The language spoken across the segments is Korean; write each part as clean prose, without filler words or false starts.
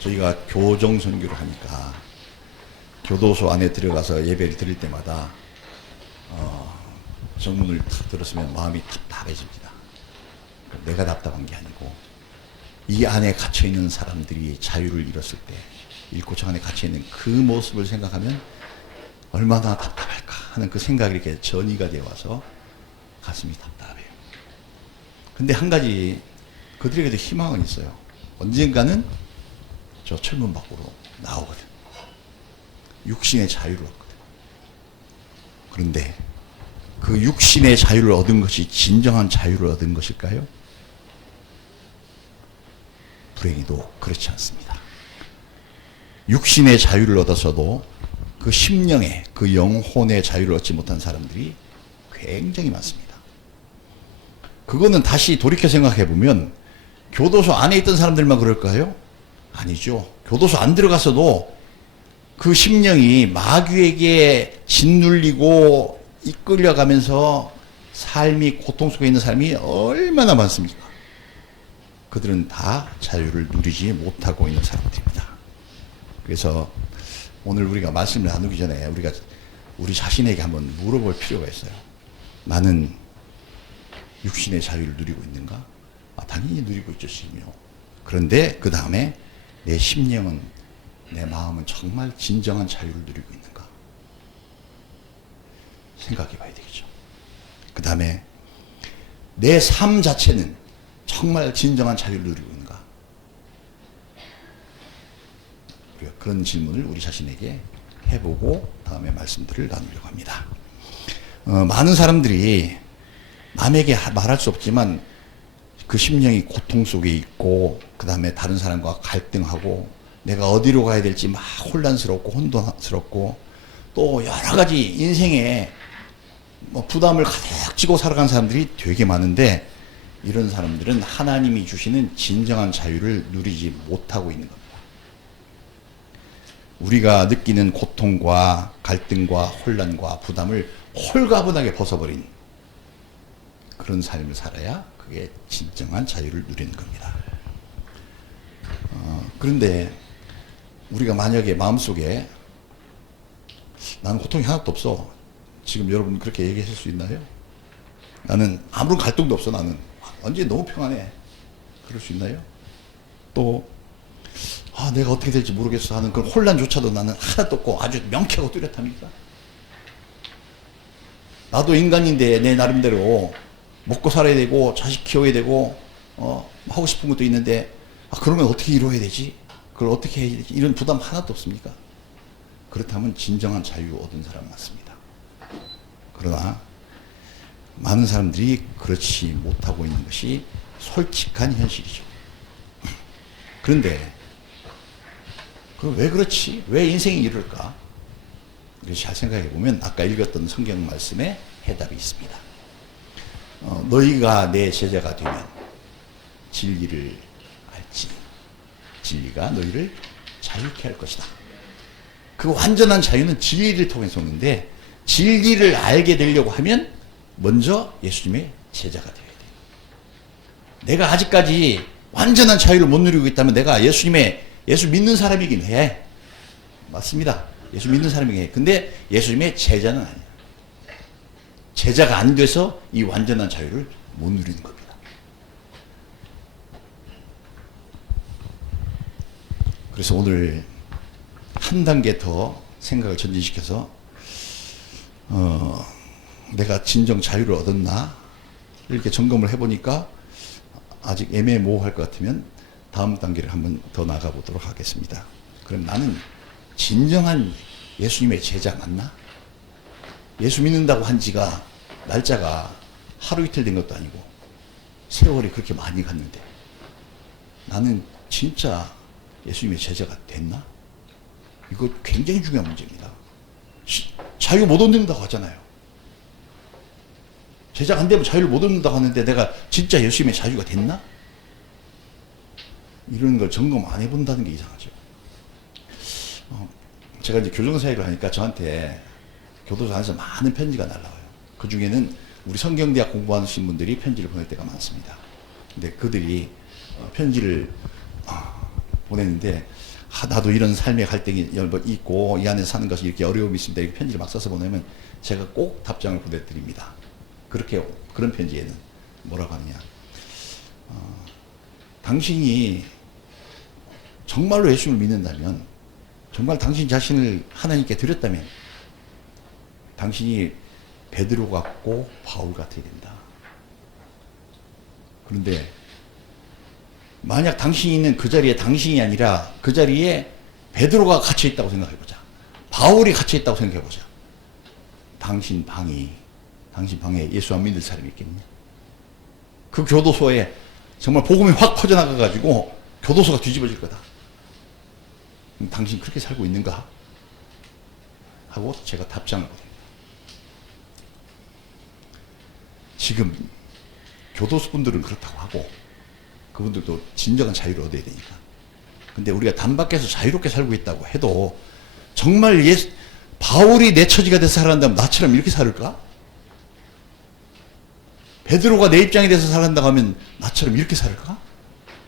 저희가 교정 선교를 하니까 교도소 안에 들어가서 예배를 드릴 때마다 정문을 탁 들었으면 마음이 답답해집니다. 내가 답답한 게 아니고 이 안에 갇혀있는 사람들이 자유를 잃었을 때, 일고청 안에 갇혀있는 그 모습을 생각하면 얼마나 답답할까 하는 그 생각이 이렇게 전이가 되어 와서 가슴이 답답해요. 근데 한 가지 그들에게도 희망은 있어요. 언젠가는 저 철문 밖으로 나오거든. 육신의 자유를 얻거든. 그런데 그 육신의 자유를 얻은 것이 진정한 자유를 얻은 것일까요? 불행히도 그렇지 않습니다. 육신의 자유를 얻어서도 그 심령의, 그 영혼의 자유를 얻지 못한 사람들이 굉장히 많습니다. 그거는 다시 돌이켜 생각해 보면 교도소 안에 있던 사람들만 그럴까요? 아니죠. 교도소 안 들어가서도 그 심령이 마귀에게 짓눌리고 이끌려가면서 삶이 고통 속에 있는 삶이 얼마나 많습니까? 그들은 다 자유를 누리지 못하고 있는 사람들입니다. 그래서 오늘 우리가 말씀을 나누기 전에 우리가 우리 자신에게 한번 물어볼 필요가 있어요. 나는 육신의 자유를 누리고 있는가? 당연히 누리고 있죠, 심요. 그런데 그 다음에 내 심령은, 내 마음은 정말 진정한 자유를 누리고 있는가? 생각해 봐야 되겠죠. 그 다음에 내 삶 자체는 정말 진정한 자유를 누리고 있는가? 우리가 그런 질문을 우리 자신에게 해보고 다음에 말씀들을 나누려고 합니다. 많은 사람들이 남에게 말할 수 없지만 그 심령이 고통 속에 있고 그 다음에 다른 사람과 갈등하고 내가 어디로 가야 될지 막 혼란스럽고 혼돈스럽고 또 여러 가지 인생에 부담을 가득 지고 살아가는 사람들이 되게 많은데, 이런 사람들은 하나님이 주시는 진정한 자유를 누리지 못하고 있는 겁니다. 우리가 느끼는 고통과 갈등과 혼란과 부담을 홀가분하게 벗어버린 그런 삶을 살아야 그게 진정한 자유를 누리는 겁니다. 그런데 우리가 만약에 마음속에 나는 고통이 하나도 없어, 지금 여러분 그렇게 얘기하실 수 있나요? 나는 아무런 갈등도 없어, 나는 완전히 너무 평안해, 그럴 수 있나요? 또 내가 어떻게 될지 모르겠어 하는 그런 혼란조차도 나는 하나도 없고 아주 명쾌하고 뚜렷합니까? 나도 인간인데 내 나름대로 먹고 살아야 되고 자식 키워야 되고 하고 싶은 것도 있는데 그러면 어떻게 이루어야 되지? 그걸 어떻게 해야 되지? 이런 부담 하나도 없습니까? 그렇다면 진정한 자유 얻은 사람 맞습니다. 그러나 많은 사람들이 그렇지 못하고 있는 것이 솔직한 현실이죠. 그런데 왜 그렇지? 왜 인생이 이럴까? 잘 생각해 보면 아까 읽었던 성경 말씀에 해답이 있습니다. 너희가 내 제자가 되면 진리를 알지. 진리가 너희를 자유케 할 것이다. 그 완전한 자유는 진리를 통해서 오는데, 진리를 알게 되려고 하면 먼저 예수님의 제자가 되어야 돼요. 내가 아직까지 완전한 자유를 못 누리고 있다면 내가 예수 믿는 사람이긴 해. 맞습니다. 예수 믿는 사람이긴 해. 근데 예수님의 제자는 아니야. 제자가 안 돼서 이 완전한 자유를 못 누리는 겁니다. 그래서 오늘 한 단계 더 생각을 전진시켜서 내가 진정 자유를 얻었나? 이렇게 점검을 해보니까 아직 애매모호할 것 같으면 다음 단계를 한번 더 나가보도록 하겠습니다. 그럼 나는 진정한 예수님의 제자 맞나? 예수 믿는다고 한 지가 날짜가 하루 이틀 된 것도 아니고 세월이 그렇게 많이 갔는데 나는 진짜 예수님의 제자가 됐나? 이거 굉장히 중요한 문제입니다. 자유 못 얻는다고 하잖아요. 제자가 안 되면 자유를 못 얻는다고 하는데 내가 진짜 예수님의 자유가 됐나? 이런 걸 점검 안 해본다는 게 이상하죠. 제가 이제 교정사역을 하니까 저한테 교도소 안에서 많은 편지가 날라와요. 그 중에는 우리 성경대학 공부하시는 분들이 편지를 보낼 때가 많습니다. 근데 그들이 편지를 보냈는데, 나도 이런 삶의 갈등이 있고 이 안에 사는 것이 이렇게 어려움이 있습니다. 이렇게 편지를 막 써서 보내면 제가 꼭 답장을 보내드립니다. 그런 편지에는 뭐라고 하느냐, 당신이 정말로 예수님을 믿는다면, 정말 당신 자신을 하나님께 드렸다면 당신이 베드로 같고 바울 같아야 된다. 그런데 만약 당신이 있는 그 자리에 당신이 아니라 그 자리에 베드로가 갇혀 있다고 생각해보자. 바울이 갇혀 있다고 생각해보자. 당신 방에 예수 안 믿을 사람이 있겠냐? 그 교도소에 정말 복음이 확 퍼져나가가지고 교도소가 뒤집어질 거다. 당신 그렇게 살고 있는가? 하고 제가 답장을 보냅니다. 지금 교도소 분들은 그렇다고 하고 그분들도 진정한 자유를 얻어야 되니까. 근데 우리가 담 밖에서 자유롭게 살고 있다고 해도 정말 바울이 내 처지가 돼서 살아간다면 나처럼 이렇게 살을까? 베드로가 내 입장이 돼서 살아간다고 하면 나처럼 이렇게 살을까?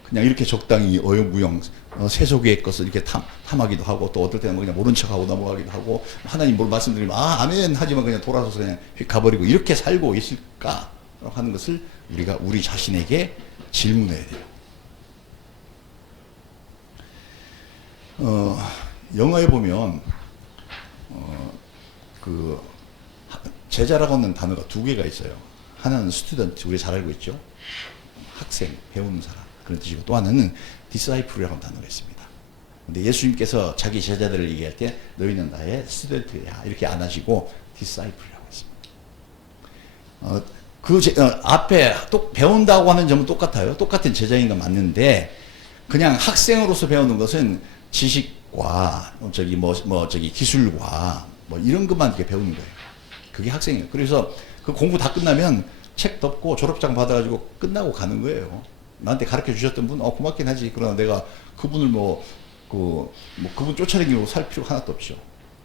그냥 이렇게 적당히 어영부영 세속의 것을 이렇게 탐하기도 하고, 또 어떨 때는 그냥 모른 척하고 넘어가기도 하고, 하나님 뭘 말씀드리면 아멘 하지만 그냥 돌아서서 그냥 가버리고 이렇게 살고 있을까 하는 것을 우리가 우리 자신에게 질문해야 돼요. 영어에 보면 그 제자라고 하는 단어가 두 개가 있어요. 하나는 스튜던트, 우리 잘 알고 있죠. 학생, 배우는 사람, 그런 뜻이고, 또 하나는 디사이플이라고 하는 단어가 있습니다. 근데 예수님께서 자기 제자들을 얘기할 때 너희는 나의 스튜던트야 이렇게 안 하시고 디사이플이라고 했습니다. 앞에 또 배운다고 하는 점은 똑같아요. 똑같은 제자인 건 맞는데, 그냥 학생으로서 배우는 것은 지식과 기술과 이런 것만 이렇게 배우는 거예요. 그게 학생이에요. 그래서 그 공부 다 끝나면 책 덮고 졸업장 받아가지고 끝나고 가는 거예요. 나한테 가르쳐 주셨던 분, 고맙긴 하지. 그러나 내가 그분을 그분 쫓아다니고 살 필요가 하나도 없죠.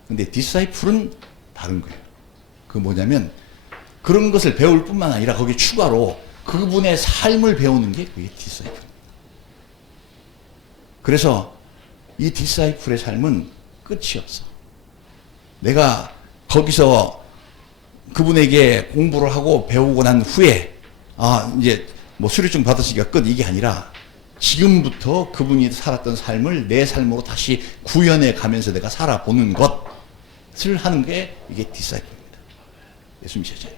근데 디사이플은 다른 거예요. 그 뭐냐면, 그런 것을 배울 뿐만 아니라 거기 추가로 그분의 삶을 배우는 게 그게 디사이플입니다. 그래서 이 디사이플의 삶은 끝이 없어. 내가 거기서 그분에게 공부를 하고 배우고 난 후에 이제 수료증 받으시기가 끝, 이게 아니라 지금부터 그분이 살았던 삶을 내 삶으로 다시 구현해 가면서 내가 살아보는 것을 하는 게 이게 디사이플입니다. 예수님 제자예요.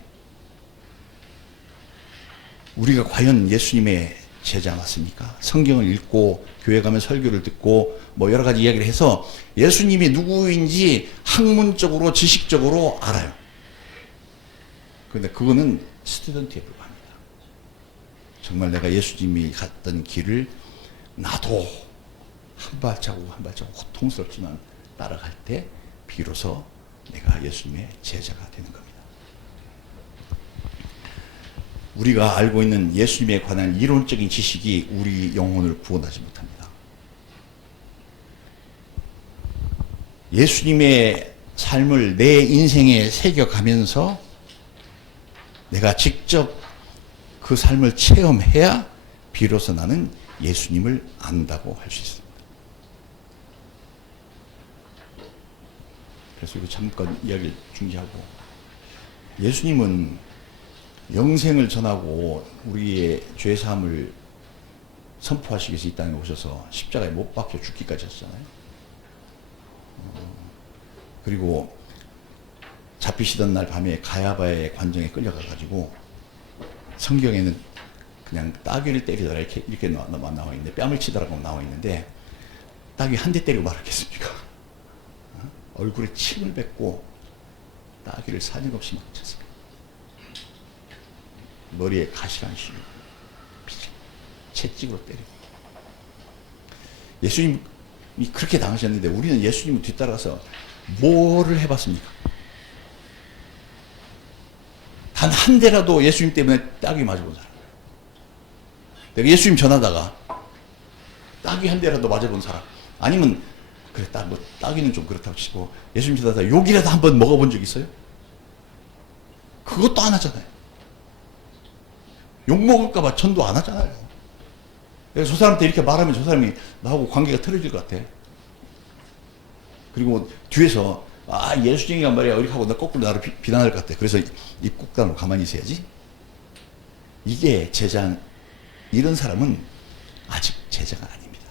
우리가 과연 예수님의 제자 맞습니까? 성경을 읽고 교회 가면 설교를 듣고 여러 가지 이야기를 해서 예수님이 누구인지 학문적으로 지식적으로 알아요. 그런데 그거는 스튜던트에 불과합니다. 정말 내가 예수님이 갔던 길을 나도 한 발자국 한 발자국 고통스럽지만 따라갈 때 비로소 내가 예수님의 제자가 되는 겁니다. 우리가 알고 있는 예수님에 관한 이론적인 지식이 우리 영혼을 구원하지 못합니다. 예수님의 삶을 내 인생에 새겨가면서 내가 직접 그 삶을 체험해야 비로소 나는 예수님을 안다고 할 수 있습니다. 그래서 이거 잠깐 이야기를 중지하고, 예수님은 영생을 전하고 우리의 죄사함을 선포하시기 위해서 이 땅에 오셔서 십자가에 못 박혀 죽기까지 하셨잖아요. 그리고 잡히시던 날 밤에 가야바의 관정에 끌려가가지고, 성경에는 그냥 따귀를 때리더라 이렇게 나와 있는데, 뺨을 치더라고 나와 있는데, 따귀 한 대 때리고 말았겠습니까? 얼굴에 침을 뱉고 따귀를 사정없이 막 쳤습니다. 머리에 가시랑 씌우고 채찍으로 때리고. 예수님이 그렇게 당하셨는데 우리는 예수님을 뒤따라가서 뭐를 해봤습니까? 단 한 대라도 예수님 때문에 따귀 맞아본 사람. 내가 예수님 전하다가 따귀 한 대라도 맞아본 사람. 아니면 그래 따귀는 좀 그렇다고 치고 예수님 전하다가 욕이라도 한번 먹어본 적 있어요? 그것도 안 하잖아요. 욕 먹을까봐 전도 안 하잖아요. 저 사람한테 이렇게 말하면 저 사람이 나하고 관계가 틀어질 것 같아. 그리고 뒤에서 예수쟁이가 말이야 이렇게 하고 나 거꾸로 나를 비난할 것 같아. 그래서 입 꾹 다물고 가만히 있어야지. 이게 제자, 이런 사람은 아직 제자가 아닙니다.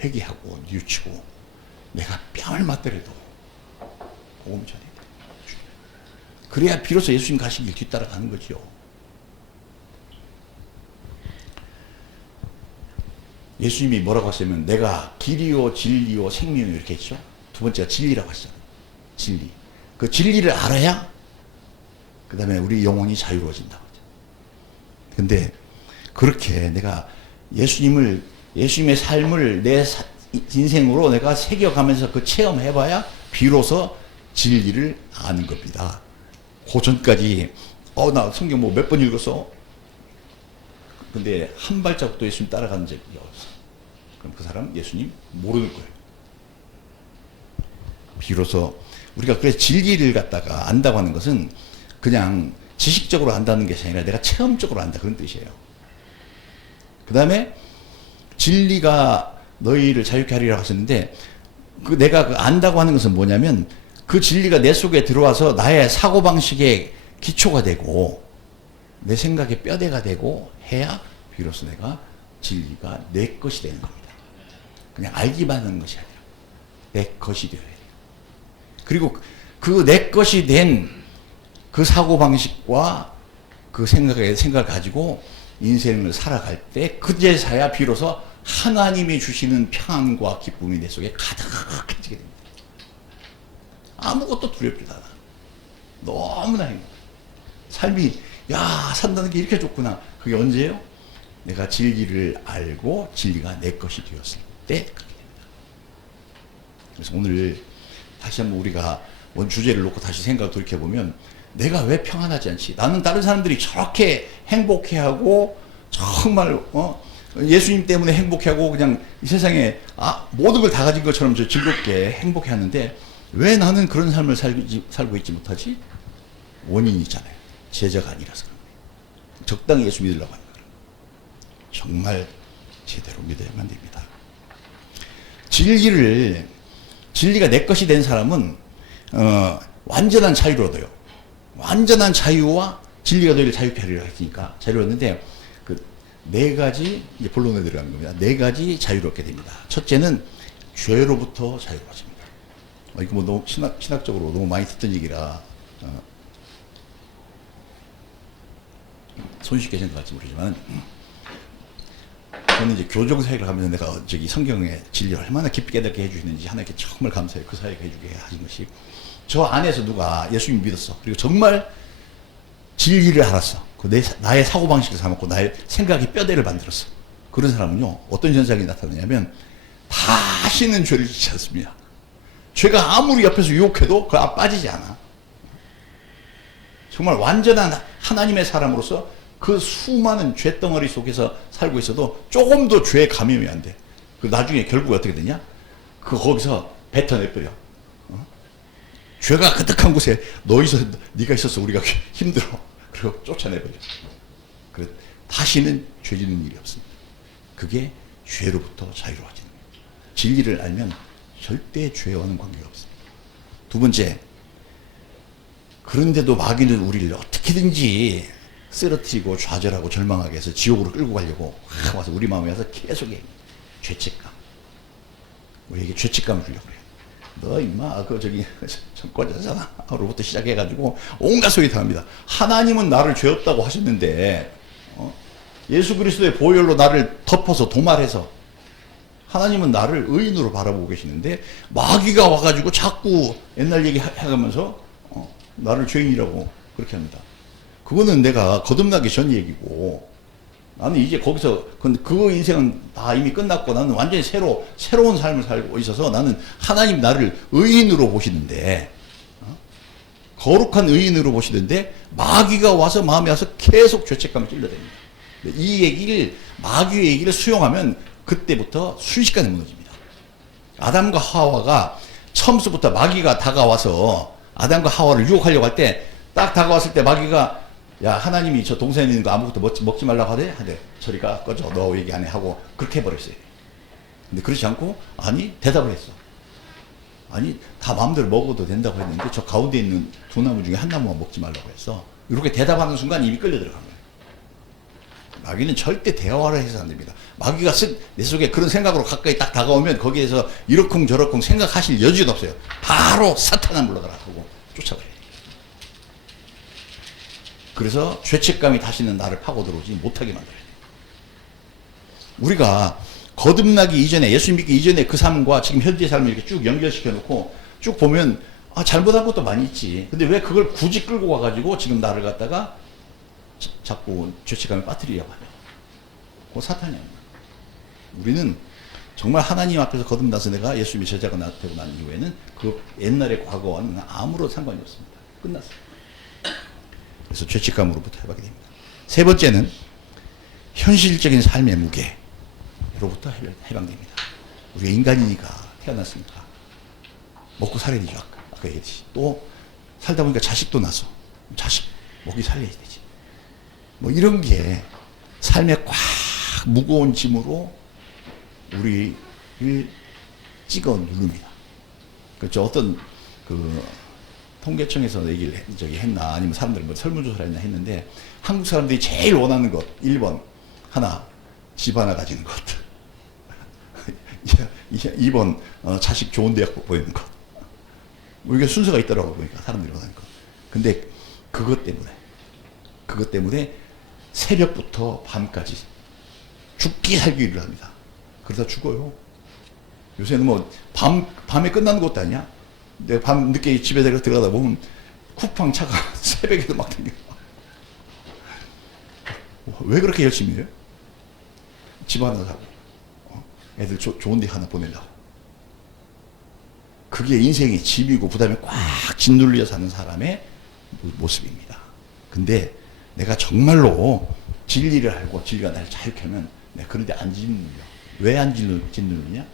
회개하고 뉘우치고 내가 뺨을 맞더라도 복음 전해. 그래야 비로소 예수님 가신 길 뒤따라가는 거죠. 예수님이 뭐라고 하시냐면 내가 길이요 진리요 생명이요 이렇게 했죠. 두 번째가 진리라고 하시잖아요. 진리. 그 진리를 알아야 그 다음에 우리 영혼이 자유로워진다고 하죠. 근데 그렇게 내가 예수님의 삶을 내 인생으로 내가 새겨가면서 그 체험해봐야 비로소 진리를 아는 겁니다. 그 전까지 나 성경 뭐 몇 번 읽었어? 근데 한 발자국도 예수님 따라간 적이 없어. 그럼 그 사람 예수님 모르는 거예요. 비로소 우리가 그래서 진리를 갖다가 안다고 하는 것은 그냥 지식적으로 안다는 것이 아니라 내가 체험적으로 안다 그런 뜻이에요. 그 다음에 진리가 너희를 자유케 하리라고 하셨는데 그 내가 그 안다고 하는 것은 뭐냐면 그 진리가 내 속에 들어와서 나의 사고방식의 기초가 되고 내 생각의 뼈대가 되고 해야 비로소 내가 진리가 내 것이 되는 겁니다. 그냥 알기만 하는 것이 아니라 내 것이 되어야 돼요. 그리고 그 내 것이 된 그 사고방식과 그 생각을 가지고 인생을 살아갈 때 그제서야 비로소 하나님이 주시는 평안과 기쁨이 내 속에 가득해지게 됩니다. 아무것도 두렵지도 않아. 너무나 행복해. 삶이 산다는 게 이렇게 좋구나. 그게 언제예요? 내가 진리를 알고 진리가 내 것이 되었을 때 그렇게 됩니다. 그래서 오늘 다시 한번 우리가 원 주제를 놓고 다시 생각을 돌이켜보면 내가 왜 평안하지 않지? 나는 다른 사람들이 저렇게 행복해하고 정말 예수님 때문에 행복해하고 그냥 이 세상에 모든 걸 다 가진 것처럼 저 즐겁게 행복해하는데 왜 나는 그런 삶을 살고 있지 못하지? 원인이 있잖아요. 제자가 아니라서 그런 거예요. 적당히 예수 믿으려고 하는 거예요. 정말 제대로 믿어야만 됩니다. 진리가 내 것이 된 사람은 완전한 자유를 얻어요. 완전한 자유와 진리가 너희를 자유케 하리라 했으니까 자유를 얻는데 그 네 가지 이제 본론에 들어가는 겁니다. 네 가지 자유를 얻게 됩니다. 첫째는 죄로부터 자유로워집니다. 이거 뭐 너무 신학적으로 너무 많이 듣던 얘기라 손쉽게 생각할지 모르지만 저는 이제 교정사역을 하면서 내가 성경의 진리를 얼마나 깊이 깨닫게 해주시는지 하나님께 정말 감사해요. 그 사역을 해주게 하신 것이 저 안에서 누가 예수님 믿었어. 그리고 정말 진리를 알았어. 나의 사고방식을 삼았고 나의 생각의 뼈대를 만들었어. 그런 사람은요 어떤 현상이 나타나냐면 다시는 죄를 짓지 않습니다. 죄가 아무리 옆에서 유혹해도 빠지지 않아. 정말 완전한 하나님의 사람으로서 그 수많은 죄덩어리 속에서 살고 있어도 조금도 죄에 감염이 안 돼. 그 나중에 결국 어떻게 되냐? 거기서 뱉어내버려. 죄가 가득한 곳에 네가 있어서 우리가 힘들어. 그리고 쫓아내버려. 다시는 죄 짓는 일이 없습니다. 그게 죄로부터 자유로워지는 거예요. 진리를 알면 절대 죄와는 관계가 없습니다. 두 번째, 그런데도 마귀는 우리를 어떻게든지 쓰러뜨리고 좌절하고 절망하게 해서 지옥으로 끌고 가려고 와서 우리 마음에 와서 계속 죄책감. 우리에게 죄책감을 주려고 그래요. 너 임마 좀 꺼졌잖아 로부터 시작해가지고 온갖 소리 다 합니다. 하나님은 나를 죄 없다고 하셨는데 예수 그리스도의 보혈로 나를 덮어서 도말해서 하나님은 나를 의인으로 바라보고 계시는데 마귀가 와가지고 자꾸 옛날 얘기 해가면서 나를 죄인이라고 그렇게 합니다. 그거는 내가 거듭나기 전 얘기고 나는 이제 거기서 그 인생은 다 이미 끝났고 나는 완전히 새로운 삶을 살고 있어서 나는 하나님 나를 의인으로 보시는데 거룩한 의인으로 보시는데 마귀가 와서 마음에 와서 계속 죄책감을 찔러댑니다. 마귀의 얘기를 수용하면 그때부터 순식간에 무너집니다. 아담과 하와가 처음부터 마귀가 다가와서 아담과 하와를 유혹하려고 할 때 딱 다가왔을 때 마귀가 야, 하나님이 저 동생에 있는 거 아무것도 먹지 말라고 하대? 하대. 저리가 꺼져. 너 얘기 안 해. 하고 그렇게 해버렸어요. 근데 그렇지 않고, 아니, 대답을 했어. 아니, 다 마음대로 먹어도 된다고 했는데, 저 가운데 있는 두 나무 중에 한 나무만 먹지 말라고 했어. 이렇게 대답하는 순간 입이 끌려 들어간 거예요. 마귀는 절대 대화를 해서 안 됩니다. 마귀가 내 속에 그런 생각으로 가까이 딱 다가오면 거기에서 이러쿵 저러쿵 생각하실 여지도 없어요. 바로 사탄아 물러가라 하고 쫓아가요. 그래서 죄책감이 다시는 나를 파고 들어오지 못하게 만들어요. 우리가 거듭나기 이전에, 예수 믿기 이전에 그 삶과 지금 현재 삶을 이렇게 쭉 연결시켜 놓고 쭉 보면, 아, 잘못한 것도 많이 있지. 근데 왜 그걸 굳이 끌고 와가지고 지금 나를 갖다가 자꾸 죄책감에 빠뜨리려고 하냐. 그거 사탄이야. 우리는 정말 하나님 앞에서 거듭나서 내가 예수님의 제자가 되고 난 이후에는 그 옛날의 과거와는 아무런 상관이 없습니다. 끝났어요. 그래서 죄책감으로부터 해방이 됩니다. 세 번째는 현실적인 삶의 무게로부터 해방됩니다. 우리가 인간이니까 태어났으니까 먹고 살아야 되죠. 아까 얘기했듯이. 또 살다 보니까 자식도 나서 자식 먹이 살려야 되지. 뭐 이런 게 삶에 꽉 무거운 짐으로 우리를 찍어 누릅니다. 그렇죠. 어떤 통계청에서 얘기를 했나, 아니면 사람들 뭐 설문조사를 했나 했는데, 한국 사람들이 제일 원하는 것, 1번, 하나, 집 하나 가지는 것. 2번, 자식 좋은 대학 보내는 것. 뭐 이게 순서가 있더라고, 보니까, 사람들이 원하는 것. 근데 그것 때문에 새벽부터 밤까지 죽기 살기를 합니다. 그러다 죽어요. 요새는 뭐, 밤에 끝나는 것도 아니야. 내가 밤 늦게 집에 들어가다 보면 쿠팡 차가 새벽에도 막 다녀. 왜 그렇게 열심히 해요? 집 하나 사고, 애들 좋은 데 하나 보내려고. 그게 인생의 짐이고 부담이 꽉 짓눌려 사는 사람의 모습입니다. 근데 내가 정말로 진리를 알고 진리가 나를 자유케 하면 내가 그런데 안 짓눌려. 왜 안 짓누르냐?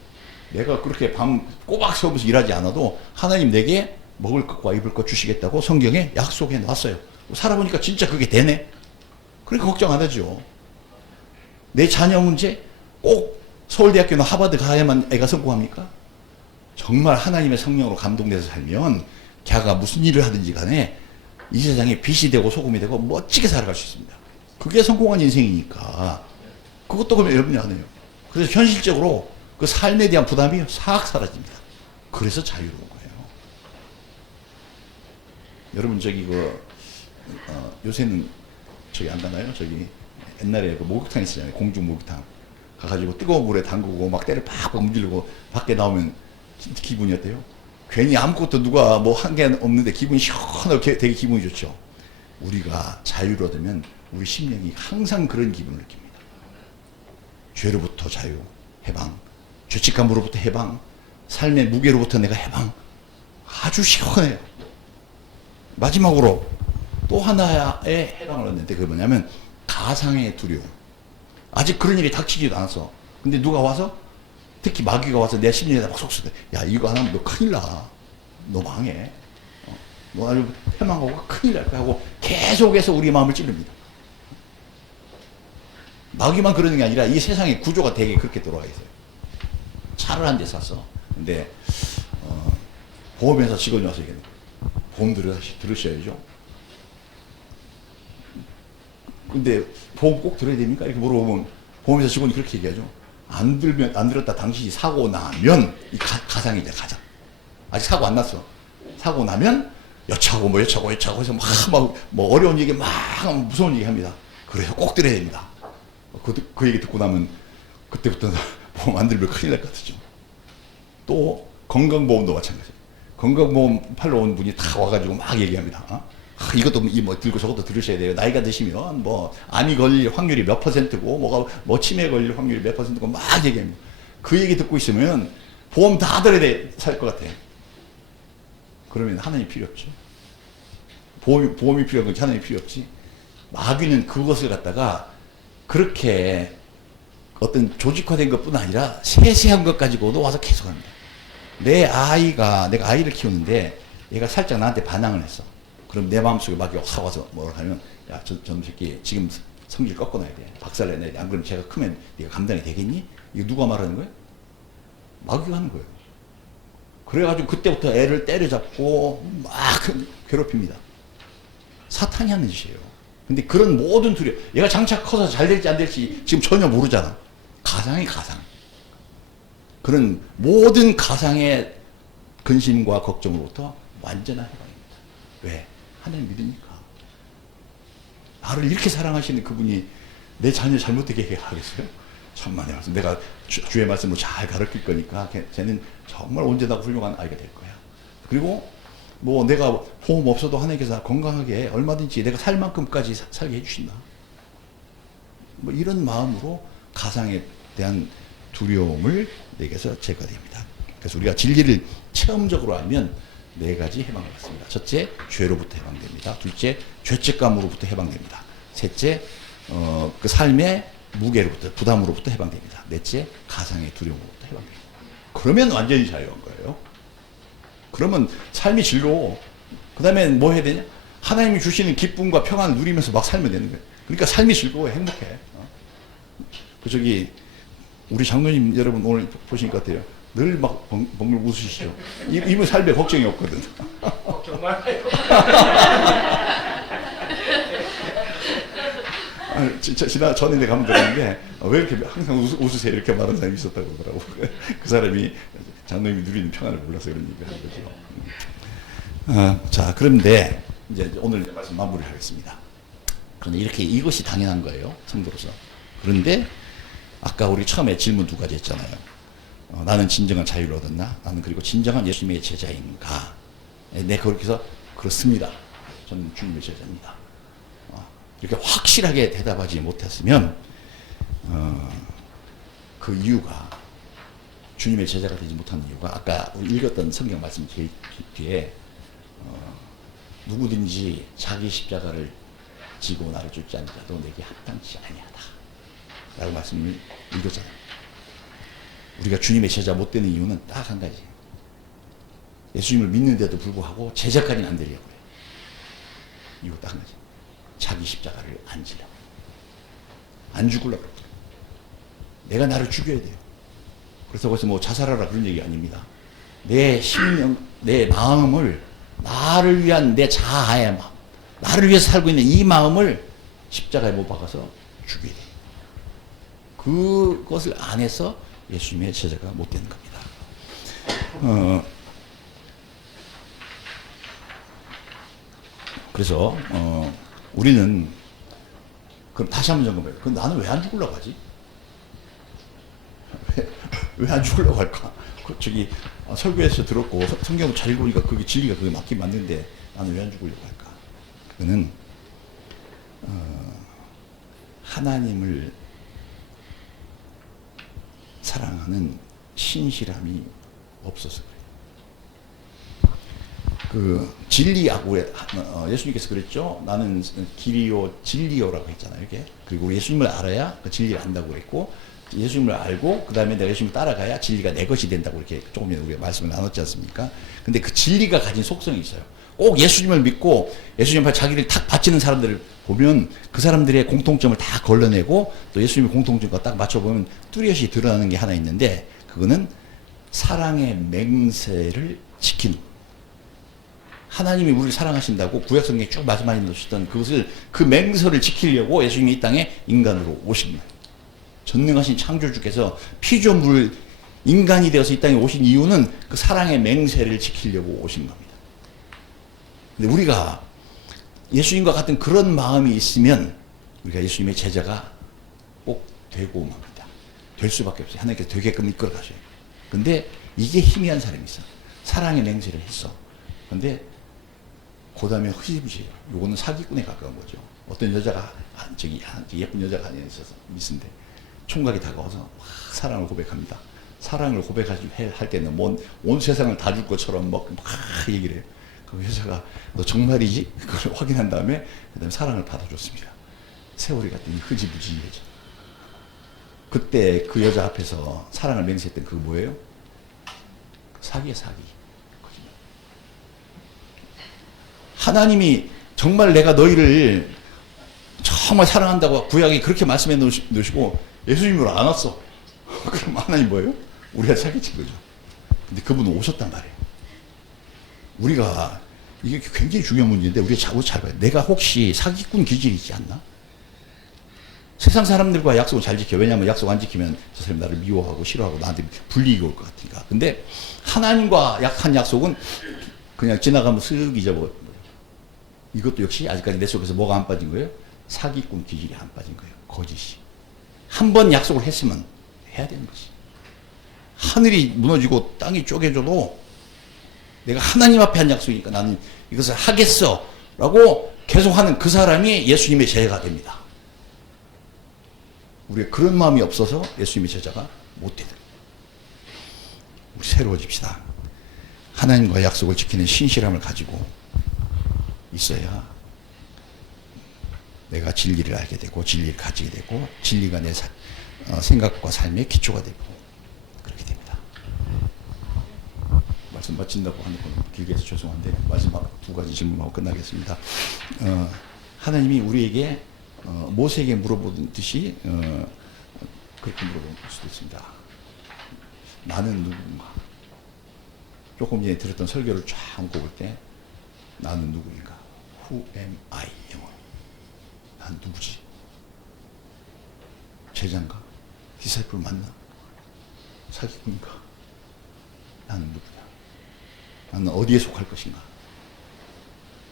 내가 그렇게 밤 꼬박 세우면서 일하지 않아도 하나님 내게 먹을 것과 입을 것 주시겠다고 성경에 약속해 놨어요. 살아보니까 진짜 그게 되네. 그러니까 걱정 안 하죠. 내 자녀 문제 꼭 서울대학교나 하버드 가야만 애가 성공합니까? 정말 하나님의 성령으로 감동돼서 살면 걔가 무슨 일을 하든지 간에 이 세상에 빛이 되고 소금이 되고 멋지게 살아갈 수 있습니다. 그게 성공한 인생이니까. 그것도 그러면 여러분이 안 해요. 그래서 현실적으로 그 삶에 대한 부담이 싹 사라집니다. 그래서 자유로운 거예요. 여러분 요새는 안 가나요? 옛날에 그 목욕탕 있었잖아요. 공중 목욕탕. 가가지고 뜨거운 물에 담그고 막 때를 팍팍 문지르고 밖에 나오면 기분이 어때요? 괜히 아무것도 누가 뭐 한 게 없는데 기분이 시원하게 되게 기분이 좋죠. 우리가 자유를 얻으면 우리 심령이 항상 그런 기분을 느낍니다. 죄로부터 자유, 해방. 죄책감으로부터 해방, 삶의 무게로부터 내가 해방. 아주 시원해요. 마지막으로 또 하나의 해방을 얻는데 그게 뭐냐면 가상의 두려움. 아직 그런 일이 닥치지도 않았어. 근데 누가 와서, 특히 마귀가 와서 내 심리에다 막 속삭여. 야, 이거 안 하면 너 큰일 나. 너 망해. 너 아주 패망하고 큰일 날 거야 하고 계속해서 우리 마음을 찌릅니다. 마귀만 그러는 게 아니라 이 세상의 구조가 되게 그렇게 돌아가 있어요. 차를 한 대 샀어. 근데 보험회사 직원이 와서 얘기해. 보험 들으셔야죠. 근데 보험 꼭 들어야 됩니까? 이렇게 물어보면 보험회사 직원이 그렇게 얘기하죠. 안 들었다 당신이 사고 나면, 이 가상이죠, 가상. 아직 사고 안 났어. 사고 나면 여차고 여차고 해서 뭐 어려운 얘기 막 무서운 얘기 합니다. 그래서 꼭 들어야 됩니다. 그 얘기 듣고 나면 그때부터 보험 안 들면 큰일 날 것 같죠. 또 건강보험도 마찬가지예요. 건강보험 팔러 온 분이 다 와가지고 막 얘기합니다. 이것도 뭐 들고 저것도 들으셔야 돼요. 나이가 드시면 뭐 암이 걸릴 확률이 몇 %고 뭐 치매 걸릴 확률이 몇 %고 막 얘기합니다. 그 얘기 듣고 있으면 보험 다 들어야 돼 살 것 같아. 그러면 하나님 필요 없죠. 보험이 필요한 거지 하나님 필요 없지. 마귀는 그것을 갖다가 그렇게 어떤 조직화된 것뿐 아니라 세세한 것 가지고도 와서 계속합니다. 내가 아이를 키우는데 얘가 살짝 나한테 반항을 했어. 그럼 내 마음속에 마귀가 확 와서 뭐라 하면 야, 저놈 새끼 지금 성질 꺾어놔야 돼. 박살내야 돼. 안 그러면 제가 크면 네가 감당이 되겠니? 이거 누가 말하는 거예요? 마귀가 하는 거예요. 그래가지고 그때부터 애를 때려잡고 막 괴롭힙니다. 사탄이 하는 짓이에요. 근데 그런 모든 두려움, 얘가 장차 커서 잘 될지 안 될지 지금 전혀 모르잖아. 가상이 가상. 그런 모든 가상의 근심과 걱정으로부터 완전한 해방입니다. 왜? 하나님 믿으니까. 나를 이렇게 사랑하시는 그분이 내 자녀 잘못되게 하겠어요? 천만에 말씀. 내가 주의 말씀으로 잘 가르칠 거니까 쟤는 정말 언제나 훌륭한 아이가 될 거야. 그리고 뭐 내가 보험 없어도 하나님께서 건강하게 얼마든지 내가 살 만큼까지 살게 해주신다. 뭐 이런 마음으로 가상에 대한 두려움을 내게서 제거됩니다. 그래서 우리가 진리를 체험적으로 알면 네 가지 해방을 받습니다. 첫째, 죄로부터 해방됩니다. 둘째, 죄책감으로부터 해방됩니다. 셋째, 그 삶의 무게로부터, 부담으로부터 해방됩니다. 넷째, 가상의 두려움으로부터 해방됩니다. 그러면 완전히 자유한 거예요. 그러면 삶이 즐거워. 그 다음에 뭐 해야 되냐? 하나님이 주시는 기쁨과 평안을 누리면서 막 살면 되는 거예요. 그러니까 삶이 즐거워, 행복해. 저기 우리 장로님 여러분 오늘 보시니까 어때요? 늘 막 벙글 웃으시죠. 이분 삶에 걱정이 없거든. 정말. 전에 내가 한번 들었는데 왜 이렇게 항상 웃으세요 이렇게 말하는 사람이 있었다고 그러더라고. 그 사람이 장로님이 누리는 평안을 몰라서 이런 얘기를 하는 거죠. 자, 그런데 이제 오늘 말씀 마무리를 하겠습니다. 그런데 이렇게 이것이 당연한 거예요, 성도로서. 그런데 아까 우리 처음에 질문 두 가지 했잖아요. 나는 진정한 자유를 얻었나? 나는 그리고 진정한 예수님의 제자인가? 네, 거기서 그렇습니다. 저는 주님의 제자입니다. 이렇게 확실하게 대답하지 못했으면 그 이유가 주님의 제자가 되지 못하는 이유가 아까 읽었던 성경 말씀 뒤에 누구든지 자기 십자가를 지고 나를 쫓지 않는 자도 내게 합당치 아니하다 라고 말씀을 읽었잖아요. 우리가 주님의 제자 못 되는 이유는 딱 한 가지. 예수님을 믿는데도 불구하고 제자까지는 안 되려고 그래요. 이거 딱 한 가지. 자기 십자가를 안 지려고. 안 죽으려고. 내가 나를 죽여야 돼요. 그래서 거기서 뭐 자살하라 그런 얘기 아닙니다. 내 심령, 내 마음을 나를 위한 내 자아의 마음, 나를 위해서 살고 있는 이 마음을 십자가에 못 박아서 죽여야 돼요. 그것을 안 해서 예수님의 제자가 못 되는 겁니다. 그래서 우리는 그럼 다시 한번 점검해요. 그럼 나는 왜 안 죽으려고 하지? 왜 안 죽으려고 할까? 저기 설교에서 들었고 성경 잘 읽으니까 그게 진리가 그게 맞긴 맞는데 나는 왜 안 죽으려고 할까? 그거는 하나님을 사랑하는 신실함이 없어서 그래요. 그 진리하고 예수님께서 그랬죠. 나는 길이요 진리요라고 했잖아요. 이게. 그리고 예수님을 알아야 그 진리를 안다고 그랬고 예수님을 알고 그 다음에 내가 예수님을 따라가야 진리가 내 것이 된다고 이렇게 조금 전에 우리가 말씀을 나눴지 않습니까? 근데 그 진리가 가진 속성이 있어요. 꼭 예수님을 믿고 예수님 앞에 자기를 탁 바치는 사람들을 보면 그 사람들의 공통점을 다 걸러내고 또 예수님의 공통점과 딱 맞춰보면 뚜렷이 드러나는 게 하나 있는데 그거는 사랑의 맹세를 지키는 거예요. 하나님이 우리를 사랑하신다고 구약성경에 쭉 말씀하신 놓으셨던 그것을 그 맹세를 지키려고 예수님이 이 땅에 인간으로 오신 거예요. 전능하신 창조주께서 피조물 인간이 되어서 이 땅에 오신 이유는 그 사랑의 맹세를 지키려고 오신 겁니다. 근데 우리가 예수님과 같은 그런 마음이 있으면 우리가 예수님의 제자가 꼭 되고 맙니다. 될 수밖에 없어요. 하나님께서 되게끔 이끌어 가셔요. 근데 이게 희미한 사람이 있어. 사랑의 맹세를 했어. 근데 그 다음에 흐지부지해요. 요거는 사기꾼에 가까운 거죠. 어떤 여자가 저기 예쁜 여자가 하나 있어서 미스인데 총각이 다가와서 막 사랑을 고백합니다. 사랑을 고백할 때는 온 세상을 다 줄 것처럼 막 얘기를 해요. 그 여자가 너 정말이지? 그걸 확인한 다음에 그 다음에 사랑을 받아줬습니다. 세월이 갔더니 흐지부지해져. 그때 그 여자 앞에서 사랑을 맹세했던 그거 뭐예요? 사기야 사기. 하나님이 정말 내가 너희를 정말 사랑한다고 구약에 그렇게 말씀해 놓으시고 예수님으로 안 왔어. 그럼 하나님 뭐예요? 우리가 사기친 거죠. 근데 그분은 오셨단 말이에요. 우리가 이게 굉장히 중요한 문제인데 우리가 자꾸 잘 봐요. 내가 혹시 사기꾼 기질이 있지 않나? 세상 사람들과 약속을 잘 지켜. 왜냐하면 약속 안 지키면 저 사람이 나를 미워하고 싫어하고 나한테 불이익이 올 것 같으니까. 근데 하나님과 한 약속은 그냥 지나가면 쓱 잊어버려. 이것도 역시 아직까지 내 속에서 뭐가 안 빠진 거예요? 사기꾼 기질이 안 빠진 거예요. 거짓이. 한 번 약속을 했으면 해야 되는 것이. 하늘이 무너지고 땅이 쪼개져도 내가 하나님 앞에 한 약속이니까 나는 이것을 하겠어 라고 계속하는 그 사람이 예수님의 제자가 됩니다. 우리가 그런 마음이 없어서 예수님의 제자가 못 되는. 우리 새로워집시다. 하나님과 약속을 지키는 신실함을 가지고 있어야 내가 진리를 알게 되고 진리를 가지게 되고 진리가 내 생각과 삶의 기초가 되고 그렇게 됩니다. 말씀 마친다고 하는 건 길게 해서 죄송한데 마지막 두 가지 질문하고 끝나겠습니다. 하나님이 우리에게 모세에게 물어보듯이 그렇게 물어볼 수도 있습니다. 나는 누구인가? 조금 전에 들었던 설교를 쫙 볼 때 나는 누구인가? Who am I? 영어. 난 누구지? 제자인가? 디사이플 맞나? 사기꾼인가? 나는 누구야? 나는 어디에 속할 것인가?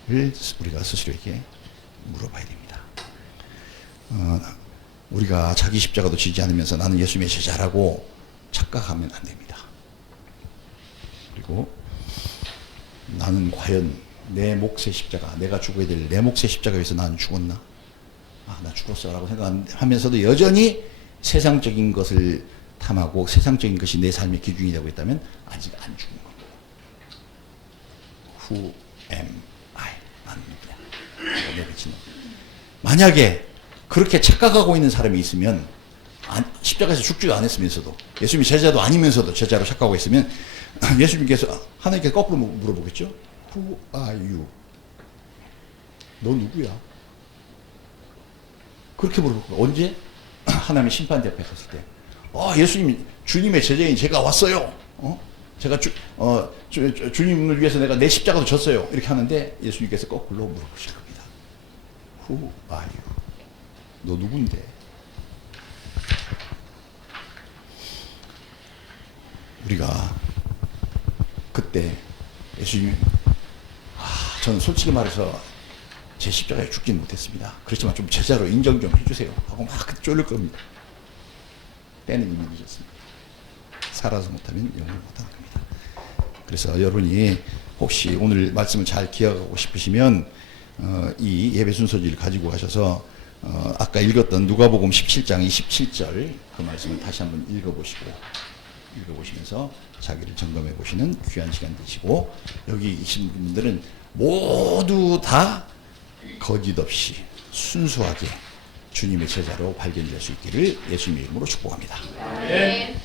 를 우리가 스스로에게 물어봐야 됩니다. 우리가 자기 십자가도 지지 않으면서 나는 예수님의 제자라고 착각하면 안 됩니다. 그리고 나는 과연 내 몫의 십자가, 내가 죽어야 될 내 몫의 십자가에 위해서 나는 죽었나? 아, 나 죽었어 라고 생각하면서도 여전히 세상적인 것을 탐하고 세상적인 것이 내 삶의 기준이 되고 있다면 아직 안 죽은 겁니다. Who am I? 나는 누구야? 내 빛은 만약에 그렇게 착각하고 있는 사람이 있으면 십자가에서 죽지도 않았으면서도 예수님이 제자도 아니면서도 제자로 착각하고 있으면 예수님께서 하나님께서 거꾸로 물어보겠죠. Who are you? 너 누구야? 그렇게 물어볼 거예요. 언제? 하나님의 심판대 앞에 갔을 때. 예수님 주님의 제자인 제가 왔어요. 제가 주님을 위해서 내가 내 십자가도 졌어요. 이렇게 하는데 예수님께서 거꾸로 물어보실 겁니다. Who are you? 너 누군데? 우리가 그때 예수님, 저는 솔직히 말해서 제 십자가에 죽지는 못했습니다. 그렇지만 좀 제자로 인정 좀 해주세요 하고 막 쫄릴 겁니다. 때는 이미 늦었습니다. 살아서 못하면 영을 못하는 겁니다. 그래서 여러분이 혹시 오늘 말씀을 잘 기억하고 싶으시면 이 예배 순서지를 가지고 가셔서 아까 읽었던 누가복음 17장 27절 그 말씀을 다시 한번 읽어보시면서 자기를 점검해 보시는 귀한 시간 되시고, 여기 계신 분들은 모두 다 거짓 없이 순수하게 주님의 제자로 발견될 수 있기를 예수님의 이름으로 축복합니다. 네.